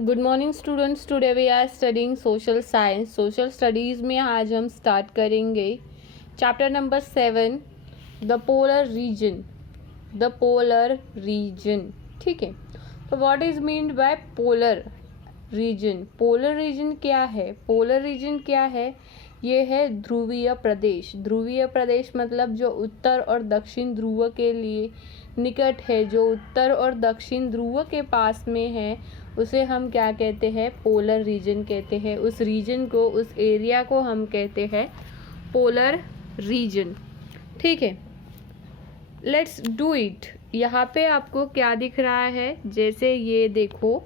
Good morning students, today we are studying social science. Social studies में आज हम start करेंगे chapter number 7, the polar region. The polar region, ठीक है। तो what is meant by polar region? Polar region क्या है? Polar region क्या है? ये है ध्रुवीय प्रदेश। ध्रुवीय प्रदेश मतलब जो उत्तर और दक्षिण ध्रुव के लिए निकट है, जो उत्तर और दक्षिण ध्रुव के पास में है, उसे हम क्या कहते हैं? पोलर रीजन कहते हैं। उस रीजन को, उस एरिया को हम कहते हैं पोलर रीजन, ठीक है। Let's do it. यहाँ पे आपको क्या दिख रहा है? जैसे ये देखो,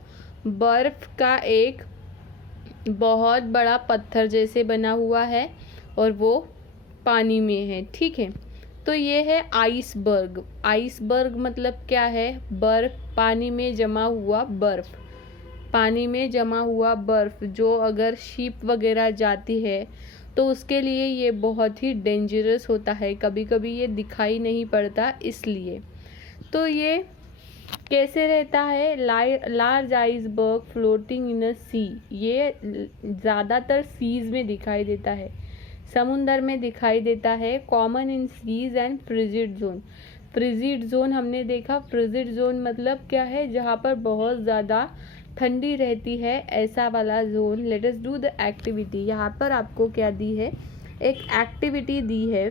बर्फ का एक बहुत बड़ा पत्थर जैसे बना हुआ है और वो पानी में है, ठीक है। तो ये है आइसबर्ग। आइसबर्ग मतलब क्या है? बर्फ, पानी में जमा हुआ बर्फ। पानी में जमा हुआ बर्फ जो अगर शिप वगैरह जाती है तो उसके लिए ये बहुत ही डेंजरस होता है। कभी कभी ये दिखाई नहीं पड़ता, इसलिए। तो ये कैसे रहता है? लार्ज आइसबर्ग फ्लोटिंग इन अ सी। ये ज़्यादातर सीज में दिखाई देता है, समुंदर में दिखाई देता है। Common in seas and frigid zone. Frigid zone हमने देखा। फ्रिजिड जोन मतलब क्या है? जहाँ पर बहुत ज़्यादा ठंडी रहती है, ऐसा वाला zone. Let us do the activity. यहाँ पर आपको क्या दी है? एक एक्टिविटी दी है।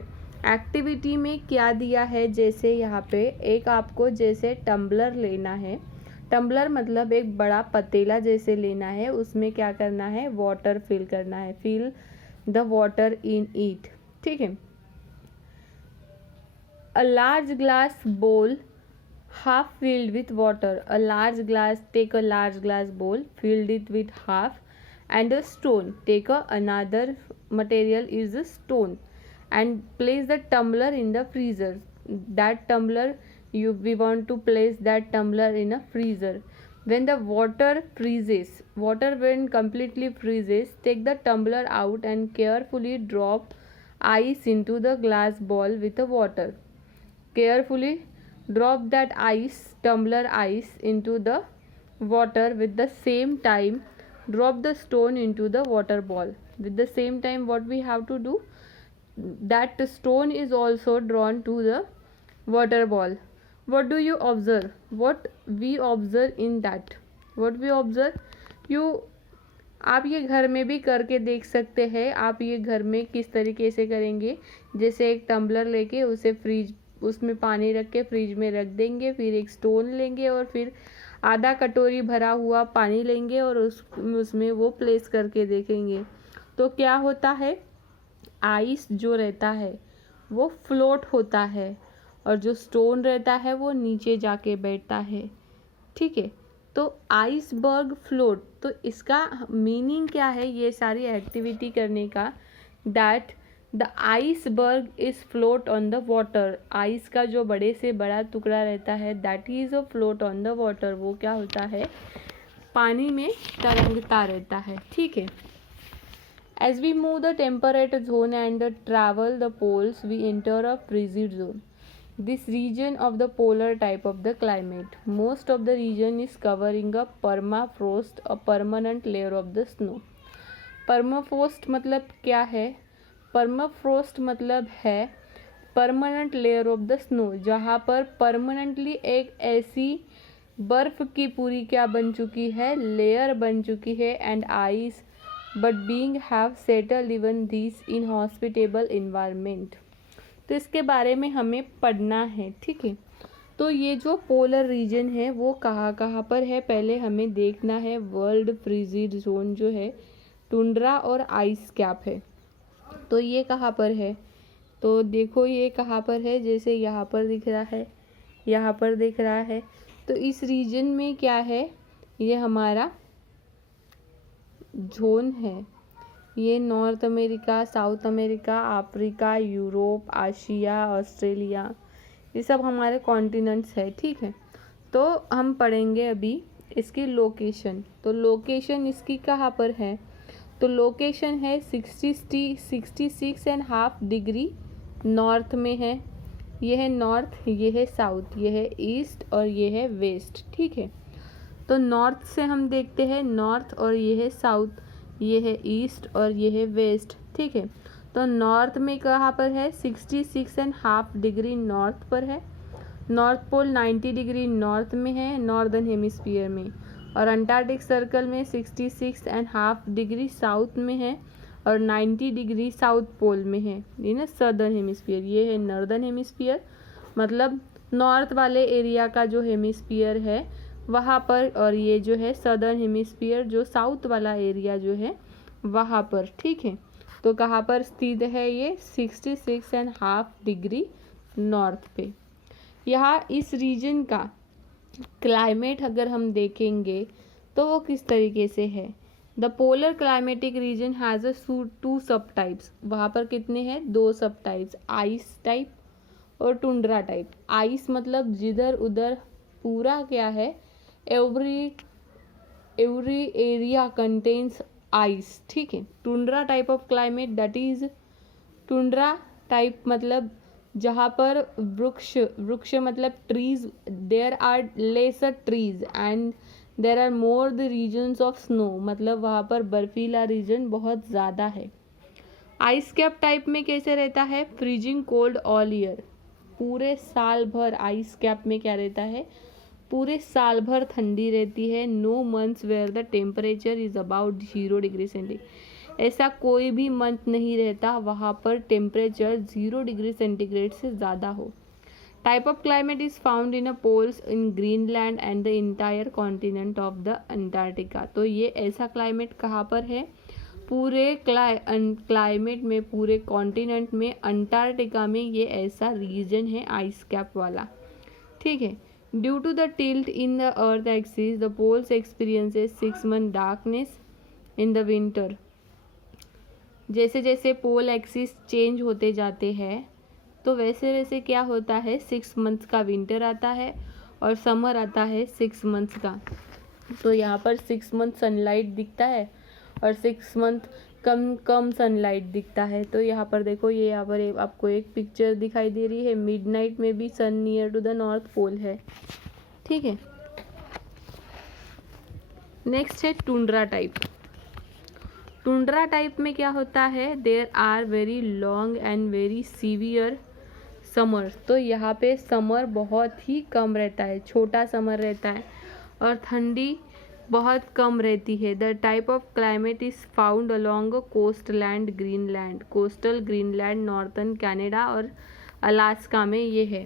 एक्टिविटी में क्या दिया है? जैसे यहाँ पे एक आपको जैसे टम्बलर लेना है। टम्बलर मतलब एक बड़ा पतीला जैसे लेना है, उसमें क्या करना है? वाटर फिल करना है। Fill the water in it, ठीक है। A large glass bowl half filled with water. A large glass, take a large glass bowl, filled it with half, and a stone. Take another material is a stone, and place the tumbler in the freezer. That tumbler, we want to place that tumbler in a freezer. When the water freezes, water when completely freezes, take the tumbler out and carefully drop ice into the glass ball with the water. Carefully drop that tumbler ice into the water. With the same time, drop the stone into the water ball. With the same time, what we have to do? That stone is also drawn to the water ball. What do you observe? What we observe in that? What we observe? आप ये घर में भी करके देख सकते हैं। आप ये घर में किस तरीके से करेंगे? जैसे एक टम्बलर लेके उसे उसमें पानी रख के फ्रिज में रख देंगे, फिर एक स्टोन लेंगे और फिर आधा कटोरी भरा हुआ पानी लेंगे और उसमें वो प्लेस करके देखेंगे तो क्या होता है? आइस जो रहता है वो फ्लोट होता है और जो स्टोन रहता है वो नीचे जाके बैठता है, ठीक है। तो आइसबर्ग फ्लोट, तो इसका मीनिंग क्या है ये सारी एक्टिविटी करने का? That the iceberg is float on the water. Ice का जो बड़े से बड़ा टुकड़ा रहता है, that is a float on the water. वो क्या होता है? पानी में तरंगता रहता है, ठीक है। As we move the temperate zone and travel the poles, we enter a frigid zone. This region of the polar type of the climate. Most of the region is covering a permafrost, a permanent layer of the snow. Permafrost मतलब क्या है? Permafrost मतलब है permanent layer of the snow, जहाँ पर permanently एक ऐसी बर्फ की पूरी क्या बन चुकी है? लेयर बन चुकी है। And ice but being have settle even this in hospitable environment. तो इसके बारे में हमें पढ़ना है, ठीक है। तो ये जो पोलर रीजन है वो कहाँ कहाँ पर है पहले हमें देखना है। वर्ल्ड फ्रीजिड जोन जो है टुंड्रा और आइस कैप है, तो ये कहाँ पर है? तो देखो ये कहाँ पर है? जैसे यहाँ पर दिख रहा है, यहाँ पर दिख रहा है। तो इस रीजन में क्या है? ये हमारा जोन है। ये north America, south America, Africa, Europe, Asia, Australia, ये सब हमारे कॉन्टिनेंट्स है, ठीक है। तो हम पढ़ेंगे अभी इसकी लोकेशन। तो लोकेशन इसकी कहाँ पर है? तो लोकेशन है 66.5 डिग्री नॉर्थ में है। ये है नॉर्थ, ये है साउथ, ये है ईस्ट और ये है वेस्ट, ठीक है। तो नॉर्थ से हम देखते हैं नॉर्थ, और ये है साउथ, ये है ईस्ट और ये है वेस्ट, ठीक है। तो नॉर्थ में कहाँ पर है, 66.5 डिग्री नॉर्थ पर है। नॉर्थ पोल 90 डिग्री नॉर्थ में है, नॉर्दर्न हेमिस्फीयर में। और अंटार्कटिक सर्कल में 66.5 डिग्री साउथ में है और 90 डिग्री साउथ पोल में है, ये ना सदर्न हेमिस्फीयर। ये है नॉर्दर्न हेमिस्फीयर, मतलब नॉर्थ वाले एरिया का जो हेमिस्फीयर है वहाँ पर, और ये जो है सदर्न हेमिस्फीयर जो साउथ वाला एरिया जो है वहाँ पर, ठीक है। तो कहाँ पर स्थित है ये, 66.5 डिग्री नॉर्थ पे। यहाँ इस रीजन का क्लाइमेट अगर हम देखेंगे तो वो किस तरीके से है। The polar climatic reason has a 2 सब टाइप्स। वहाँ पर कितने हैं, 2 सब टाइप्स, आइस टाइप और टुंड्रा टाइप। आइस मतलब जिधर उधर पूरा क्या है, एवरी एरिया कंटेन्स आइस, ठीक है। Tundra type of climate, that is tundra type मतलब जहाँ पर वृक्ष मतलब trees, there are lesser trees and there are more the regions of snow, मतलब वहाँ पर बर्फीला रीजन बहुत ज़्यादा है। आइस कैप टाइप में कैसे रहता है, फ्रीजिंग कोल्ड ऑल ईयर, पूरे साल भर आइस कैप में क्या रहता है, पूरे साल भर ठंडी रहती है। No months where the temperature is about 0 degree centigrade, ऐसा कोई भी मंथ नहीं रहता वहाँ पर टेम्परेचर 0 डिग्री सेंटीग्रेड से ज़्यादा हो। Type of climate is found in a poles in Greenland and the entire continent of the Antarctica. तो ये ऐसा क्लाइमेट कहाँ पर है, पूरे क्लाइमेट में, पूरे कॉन्टिनेंट में, अंटार्कटिका में ये ऐसा रीजन है आइस कैप वाला, ठीक है। Due to the tilt in the earth axis the poles experiences 6 month darkness in the winter. जैसे जैसे पोल एक्सिस चेंज होते जाते हैं तो वैसे वैसे क्या होता है, 6 मंथ्स का विंटर आता है और समर आता है 6 मंथ्स का। तो यहाँ पर 6 मंथ सनलाइट दिखता है और 6 मंथ कम सनलाइट दिखता है। तो यहाँ पर देखो, ये यहाँ पर आपको एक पिक्चर दिखाई दे रही है, मिडनाइट में भी sun near to the north pole है, ठीक है। नेक्स्ट है टुंड्रा टाइप। टुंड्रा टाइप में क्या होता है, there are very long and very severe summer. तो यहाँ पे समर बहुत ही कम रहता है, छोटा समर रहता है और ठंडी बहुत कम रहती है। The type of climate is found along coast land Greenland, coastal Greenland, northern Canada और अलास्का में ये है।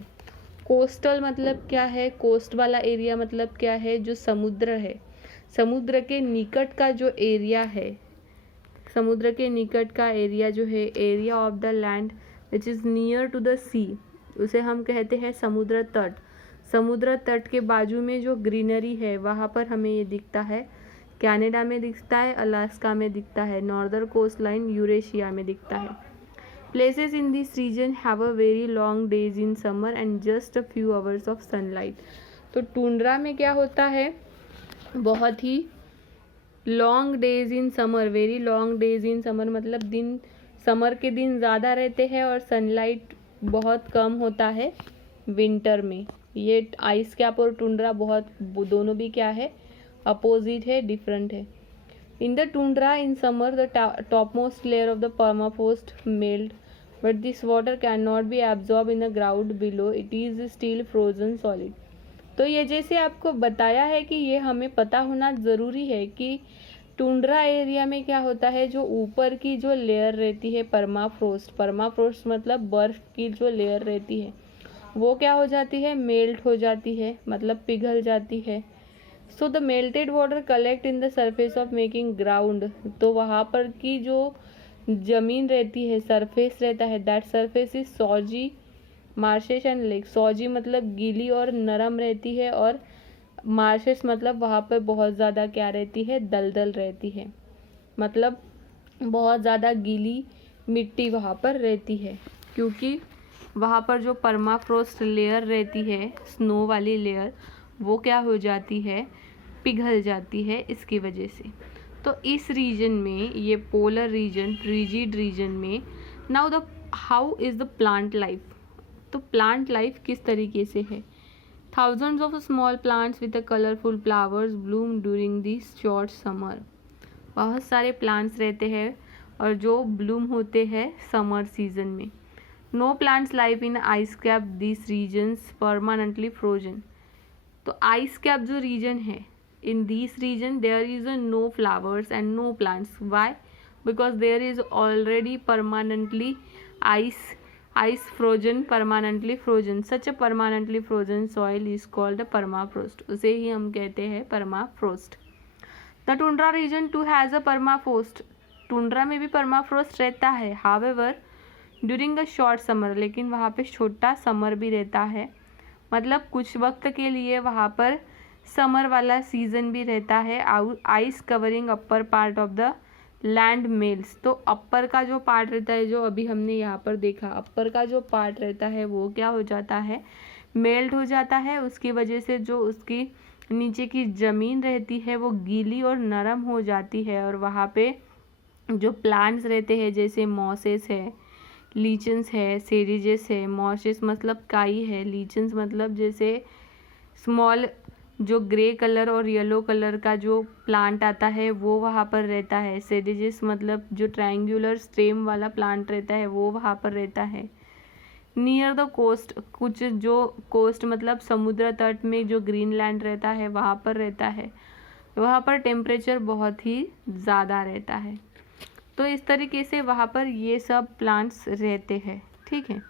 कोस्टल मतलब क्या है, कोस्ट वाला एरिया मतलब क्या है, जो समुद्र है, समुद्र के निकट का जो एरिया है, समुद्र के निकट का एरिया जो है, area of the land which is near to the sea, उसे हम कहते हैं समुद्र तट। समुद्र तट के बाजू में जो ग्रीनरी है वहाँ पर हमें ये दिखता है, कनाडा में दिखता है, अलास्का में दिखता है, नॉर्दर्न कोस्ट लाइन यूरेशिया में दिखता है। Places in this region have a very long days in summer and just a few hours of sunlight. तो टुंड्रा में क्या होता है, बहुत ही long days in summer, very long days in summer मतलब दिन, समर के दिन ज़्यादा रहते हैं और सनलाइट बहुत कम होता है विंटर में। ये आइस कैप और टुंड्रा बहुत, दोनों भी क्या है, अपोजिट है, डिफरेंट है। In the tundra in summer the topmost layer of the permafrost melt but this water can not be absorb in the ground below, it is still frozen solid. तो ये जैसे आपको बताया है कि ये हमें पता होना ज़रूरी है कि टुंड्रा एरिया में क्या होता है, जो ऊपर की जो लेयर रहती है परमाफ्रोस्ट, परमाफ्रोस्ट मतलब बर्फ़ की जो लेयर रहती है वो क्या हो जाती है, मेल्ट हो जाती है, मतलब पिघल जाती है। So the melted water collect in the surface of making ground. तो वहाँ पर की जो ज़मीन रहती है, सरफेस रहता है, दैट सरफेस इज सॉजी मार्शेस एंड लेक। सॉजी मतलब गीली और नरम रहती है और मार्शेस मतलब वहाँ पर बहुत ज़्यादा क्या रहती है, दलदल रहती है, मतलब बहुत ज़्यादा गीली मिट्टी वहाँ पर रहती है, क्योंकि वहाँ पर जो परमाफ्रोस्ट लेयर रहती है, स्नो वाली लेयर, वो क्या हो जाती है, पिघल जाती है इसकी वजह से। तो इस रीजन में, ये पोलर रीजन, फ्रिजिड रीजन में, now the how is the plant life. तो प्लांट लाइफ किस तरीके से है, Thousands of small plants with the colorful flowers bloom during the short summer. बहुत सारे प्लांट्स रहते हैं और जो ब्लूम होते हैं समर सीजन में. No plants live in ice cap this regions permanently frozen. तो आइस कैप जो रीजन है, in this region there is no flowers and no plants. Why? Because there is already permanently ice frozen, permanently frozen. Such a permanently frozen soil is called permafrost. उसे ही हम कहते हैं permafrost. The tundra region too has a permafrost. Tundra में भी permafrost रहता है. However, during the short summer, लेकिन वहाँ पे छोटा समर भी रहता है. मतलब कुछ वक्त के लिए वहाँ पर समर वाला सीजन भी रहता है. Ice covering upper part of the land melts. तो अपर का जो पार्ट रहता है, जो अभी हमने यहाँ पर देखा, अपर का जो पार्ट रहता है वो क्या हो जाता है, मेल्ट हो जाता है. उसकी वजह से जो उसकी नीचे की ज़मीन रहती है वो गीली और नरम हो जाती है. और वहाँ पे जो प्लांट्स रहते हैं जैसे मॉसेस है, लीचन्स है, सेरिजेस है. मॉसेस मतलब काई है, लीचन्स मतलब जैसे स्मॉल जो ग्रे कलर और येलो कलर का जो प्लांट आता है वो वहाँ पर रहता है. सेरिजेस मतलब जो ट्रायंगुलर स्टेम वाला प्लांट रहता है वो वहाँ पर रहता है. नियर द कोस्ट, कुछ जो कोस्ट मतलब समुद्र तट में जो ग्रीनलैंड रहता है वहाँ पर रहता है. वहाँ पर टेम्परेचर बहुत ही ज़्यादा रहता है. तो इस तरीके से वहाँ पर ये सब प्लांट्स रहते हैं. ठीक है.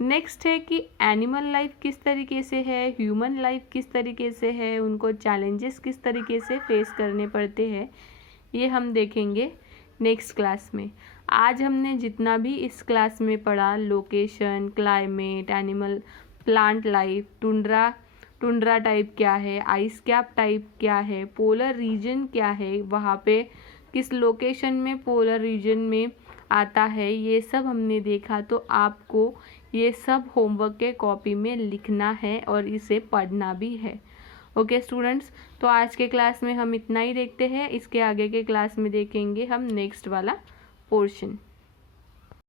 नेक्स्ट है कि एनिमल लाइफ किस तरीके से है, ह्यूमन लाइफ किस तरीके से है, उनको चैलेंजेस किस तरीके से फेस करने पड़ते हैं, ये हम देखेंगे नेक्स्ट क्लास में. आज हमने जितना भी इस क्लास में पढ़ा, location, climate, animal, plant life, tundra type क्या है, आइस कैप टाइप क्या है, पोलर रीजन क्या है, वहाँ पे किस लोकेशन में पोलर रीजन में आता है, ये सब हमने देखा. तो आपको ये सब होमवर्क के कॉपी में लिखना है और इसे पढ़ना भी है. ओके स्टूडेंट्स, तो आज के क्लास में हम इतना ही देखते हैं. इसके आगे के क्लास में देखेंगे हम नेक्स्ट वाला पोर्शन.